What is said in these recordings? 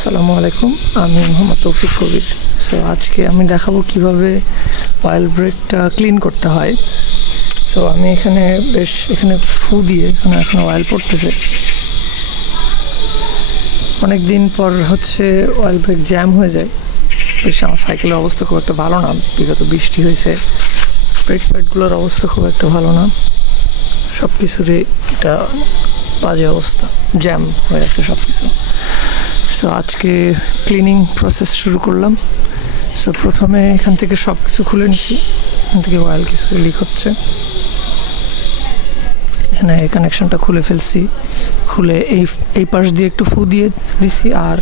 আসসালামু আলাইকুম, আমি মোহাম্মদ তৌফিক কবির। সো আজকে আমি দেখাবো কিভাবে অয়েল ব্রেকটা ক্লিন করতে হয়। সো আমি এখানে ফু দিয়ে এখন অয়েল পড়তেছে। অনেক দিন পর অয়েল ব্রেক জ্যাম হয়ে যায়। আমার সাইকেলের অবস্থা খুব একটা ভালো না, বিগত বৃষ্টি হয়েছে, ব্রেক প্যাডগুলোর অবস্থা খুব একটা ভালো না, সব কিছুরই এটা বাজে অবস্থা, জ্যাম হয়ে আছে সব কিছু। সো আজকে ক্লিনিং প্রসেস শুরু করলাম। সো প্রথমে এখান থেকে সব কিছু খুলে নিচ্ছি। এখান থেকে অয়েল কিছু লিক হচ্ছে, এখানে এই কানেকশনটা খুলে ফেলছি। খুলে এই পাশ দিয়ে একটু ফু দিয়ে দিছি, আর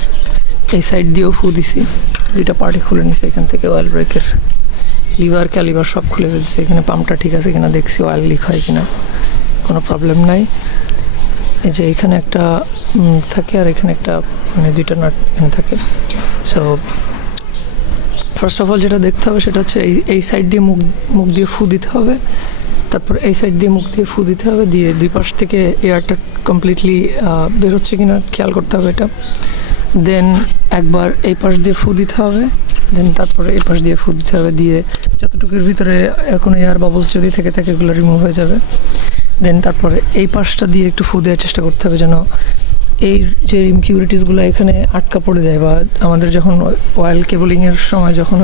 এই সাইড দিয়েও ফু দিছি। দুইটা পার্টি খুলে নিছি। এখান থেকে অয়েল ব্রেকের লিভার ক্যালিভার সব খুলে ফেলছি। এখানে পাম্পটা ঠিক আছে কিনা দেখছি, অয়েল লিক হয় কিনা, কোনো প্রবলেম নাই। এই যে এখানে একটা থাকে, আর এখানে একটা দুইটা নাট এখানে থাকে। সো ফার্স্ট অফ অল যেটা দেখতে হবে সেটা হচ্ছে এই সাইড দিয়ে মুখ দিয়ে ফু দিতে হবে, তারপর এই সাইড দিয়ে মুখ দিয়ে ফু দিতে হবে, দিয়ে দুই পাশ থেকে এয়ারটা কমপ্লিটলি বের হচ্ছে কিনা খেয়াল করতে হবে এটা। দেন একবার এই পাশ দিয়ে ফু দিতে হবে, দেন তারপরে এই পাশ দিয়ে ফু দিতে হবে, দিয়ে যতটুকুর ভিতরে এখন এয়ার বাবলস যদি থেকে থাকে এগুলো রিমুভ হয়ে যাবে। দেন তারপরে এই পাশটা দিয়ে একটু ফু দেওয়ার চেষ্টা করতে হবে, যেন এই যে ইমপিউরিটিসগুলো এখানে আটকা পড়ে যায়, বা আমাদের যখন অয়েল কেবলিংয়ের সময় যখন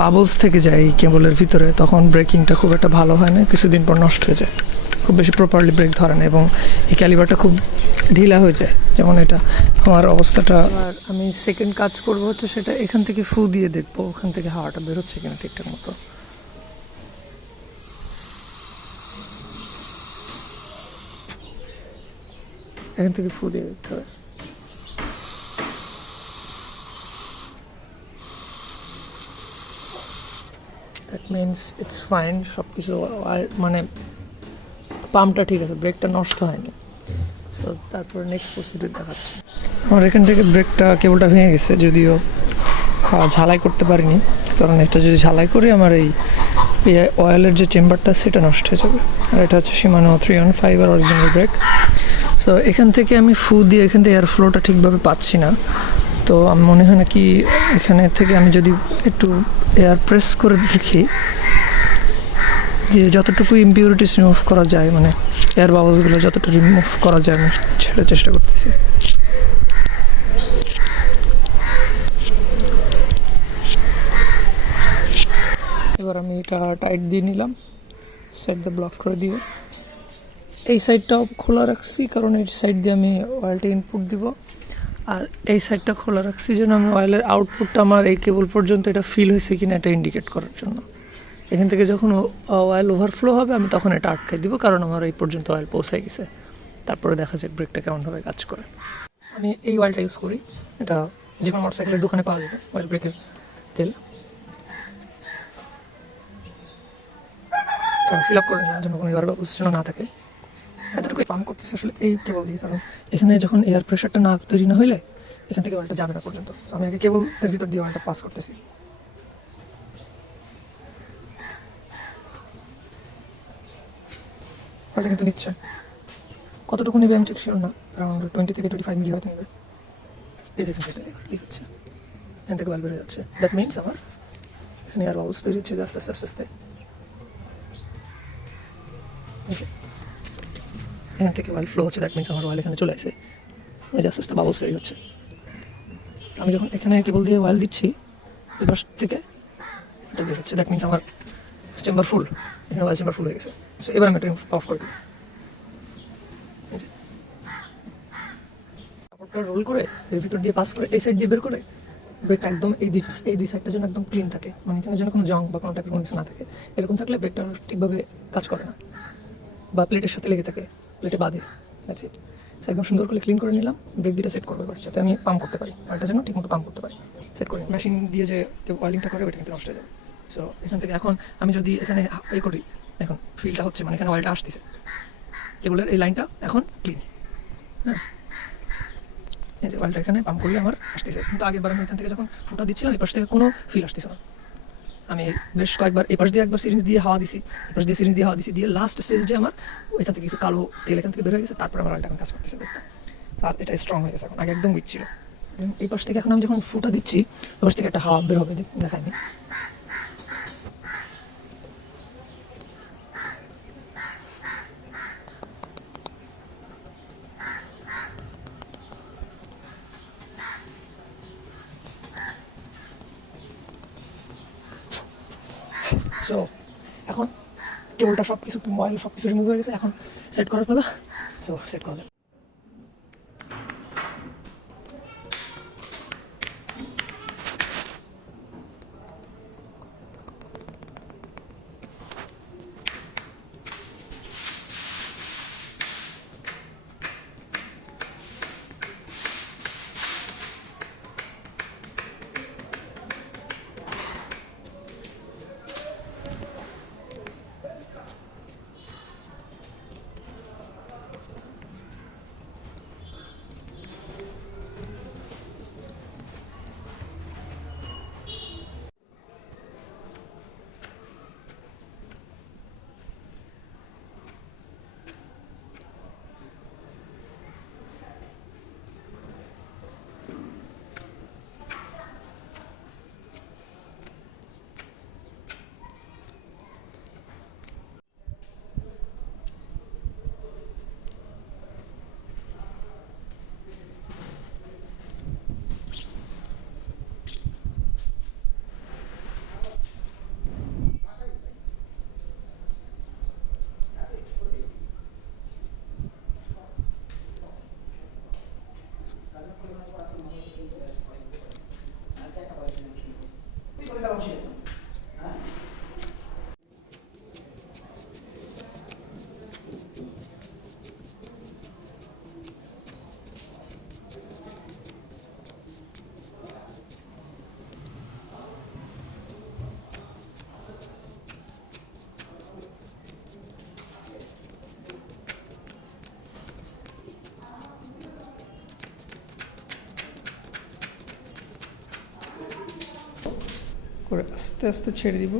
বাবলস থেকে যায় এই কেবলের ভিতরে, তখন ব্রেকিংটা খুব একটা ভালো হয় না, কিছুদিন পর নষ্ট হয়ে যায়, খুব বেশি প্রপারলি ব্রেক ধরে না, এবং এই ক্যালিভারটা খুব ঢিলা হয়ে যায়, যেমন এটা আমার অবস্থাটা। আর আমি সেকেন্ড কাজ করবো সেটা এখান থেকে ফু দিয়ে দেখবো ওখান থেকে হাওয়াটা বেরোচ্ছে কিনা ঠিকঠাক মতো। এখান থেকে ফু দিয়ে দেখতে হবে। দ্যাট মিনস ইটস ফাইন, সব কিছু মানে পাম্পটা ঠিক আছে, ব্রেকটা নষ্ট হয়নি। তো তারপরে নেক্সট প্রসিডিউর দেখাচ্ছি। আমার এখান থেকে কেবলটা ভেঙে গেছে, যদিও ঝালাই করতে পারিনি, কারণ এটা যদি ঝালাই করি আমার এই অয়েলের যে চেম্বারটা সেটা নষ্ট হয়ে যাবে। আর এটা হচ্ছে Shimano 315 আর অরিজিনাল ব্রেক। সো এখান থেকে আমি ফু দিয়ে এখান থেকে এয়ার ফ্লোটা ঠিকভাবে পাচ্ছি না, তো আমার মনে হয় না কি এখানে থেকে আমি যদি একটু এয়ার প্রেস করে দেখি যে যতটুকু ইমপিউরিটিস রিমুভ করা যায়, মানে এয়ার বাবলসগুলো যতটা রিমুভ করা যায় আমি সেটা চেষ্টা করতেছি। এবার আমি এটা টাইট দিয়ে নিলাম, সাইড দিয়ে ব্লক করে দিয়ে এই সাইডটাও খোলা রাখছি, কারণ এই সাইড দিয়ে আমি অয়েলটা ইনপুট দিব, আর এই সাইডটা খোলা রাখছি যেন আমি অয়েলের আউটপুটটা আমার এই কেবল পর্যন্ত এটা ফিল হয়েছে কিনা এটা ইন্ডিকেট করার জন্য। এখান থেকে যখন অয়েল ওভারফ্লো হবে আমি তখন এটা আটকাই দিব, কারণ আমার এই পর্যন্ত অয়েল পৌঁছায় গেছে। তারপরে দেখা যাক ব্রেকটা কেমনভাবে কাজ করে। আমি এই অয়েলটা ইউজ করি, এটা যে কোনো মোটরসাইকেলের দোকানে পাওয়া যাবে, অয়েল ব্রেকের তেল। ফিল আপ করে নিলাম যেন কোনো এয়ার বাবলস না থাকে। এতটুকু পাম্প করতেছে আসলে এই কেবল দিয়ে, কারণ এখানে যখন এয়ার প্রেশারটা তৈরি না হইলে এখান থেকে অয়েলটা যাবে না পর্যন্ত। আমি আগে কেবলের ভিতর দিয়ে অয়েলটা পাস করতেছি। অয়েলটা কিন্তু নিচ্ছে, কতটুকু নেবে আমি ঠিক শিওর না, অ্যারাউন্ড 20 থেকে 25 মিলি হয়তো নেবে। এই যে এখান থেকে লিক হচ্ছে, এখান থেকে অয়েল বেড়ে যাচ্ছে। দ্যাট মিনস আমার এখানে এয়ার বাবলস তৈরি হচ্ছে আস্তে আস্তে আস্তে আস্তে। এখান থেকে অয়েল ফ্লো হচ্ছে, দ্যাট মিনস আমার অয়েল এখানে চলে আসে, এই যে আস্তে আস্তে বাবলস তৈরি হচ্ছে। আমি যখন এখানে কেবল দিয়ে অয়েল দিচ্ছি এই পাশ থেকে এটা বের হচ্ছে, দ্যাট মিনস আমার চেম্বার ফুল, এখানে অয়েল চেম্বার ফুল হয়ে গেছে। সো এবার আমি এটা অফ করে দিই। কাপড়টা রোল করে এর ভিতর দিয়ে পাস করে এই সাইড দিয়ে বের করে ব্রেকটা একদম এই দুই সাইডটা যেন একদম ক্লিন থাকে, মানে এখানে যেন কোনো জং বা কোনো টাইপের কোনো কিছু না থাকে। এরকম থাকলে ব্রেকটা ঠিকভাবে কাজ করে না, বা প্লেটের সাথে লেগে থাকে, প্লেটে বাঁধে। That's it. সো একদম সুন্দর করে ক্লিন করে নিলাম। ব্রেক দিয়ে সেট করবো এবার, যাতে আমি পাম্প করতে পারি, অয়েলটা যেন ঠিকমতো পাম্প করতে পারি। সেট করে মেশিন দিয়ে যে অয়েলিংটা করে ওইটা কিন্তু নষ্ট হয়ে যাবে। সো এখান থেকে এখন আমি যদি এখানে করি, এখন ফিলটা হচ্ছে, মানে এখানে অয়েলটা আসতেছে, কেবলের এই লাইনটা এখন ক্লিন। হ্যাঁ, এই যে অয়েলটা এখানে পাম্প করলে আমার আসতেছে, কিন্তু আগেরবার আমি এখান থেকে যখন ফুটা দিচ্ছিলাম এই পাশ থেকে কোনো ফিল আসতেছে না। আমি বেশ কয়েকবার এই পাশ দিয়ে একবার সিরিঞ্জ দিয়ে হাওয়া দিছি, এই পাশ দিয়ে সিরিঞ্জ দিয়ে হাওয়া দিছি, দিয়ে লাস্ট স্টেজে আমার ওইখান থেকে কিছু কালো তেল এখান থেকে বের হয়ে গেছে, তারপরে আমার অয়েলটা এখন কাজ করতেছে। আর এটা স্ট্রং হয়ে গেছে এখন, আগে একদম উইক ছিল। এই পাশ থেকে এখন আমি যখন ফুটা দিচ্ছি ওই পাশ থেকে একটা হাওয়া বের হবে, দেখাই আমি। সো এখন টেবিলটা সব কিছু মোবাইল সব কিছু রিমুভ হয়ে গেছে, এখন সেট করার পালা। সো সেট করা যাক। করে আস্তে আস্তে ছেড়ে দিব,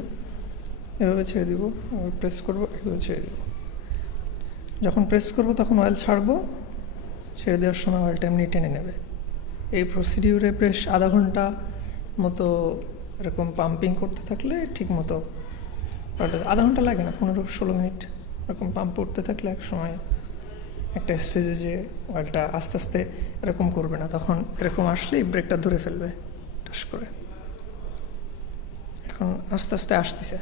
এভাবে ছেড়ে দিব, প্রেস করব, এভাবে ছেড়ে দিব। যখন প্রেস করব তখন অয়েল ছাড়বো, ছেড়ে দেওয়ার সময় অয়েলটা এমনি টেনে নেবে। এই প্রসিডিউরে বেশ আধা ঘন্টা মতো এরকম পাম্পিং করতে থাকলে ঠিক মতো, আধা ঘন্টা লাগে না, 15-16 মিনিট এরকম পাম্প করতে থাকলে এক সময় একটা স্টেজে যে অয়েলটা আস্তে আস্তে এরকম করবে না, তখন এরকম আসলেই ব্রেকটা ধরে ফেলবে টাস করে। এখন আস্তে আস্তে আসতেছে।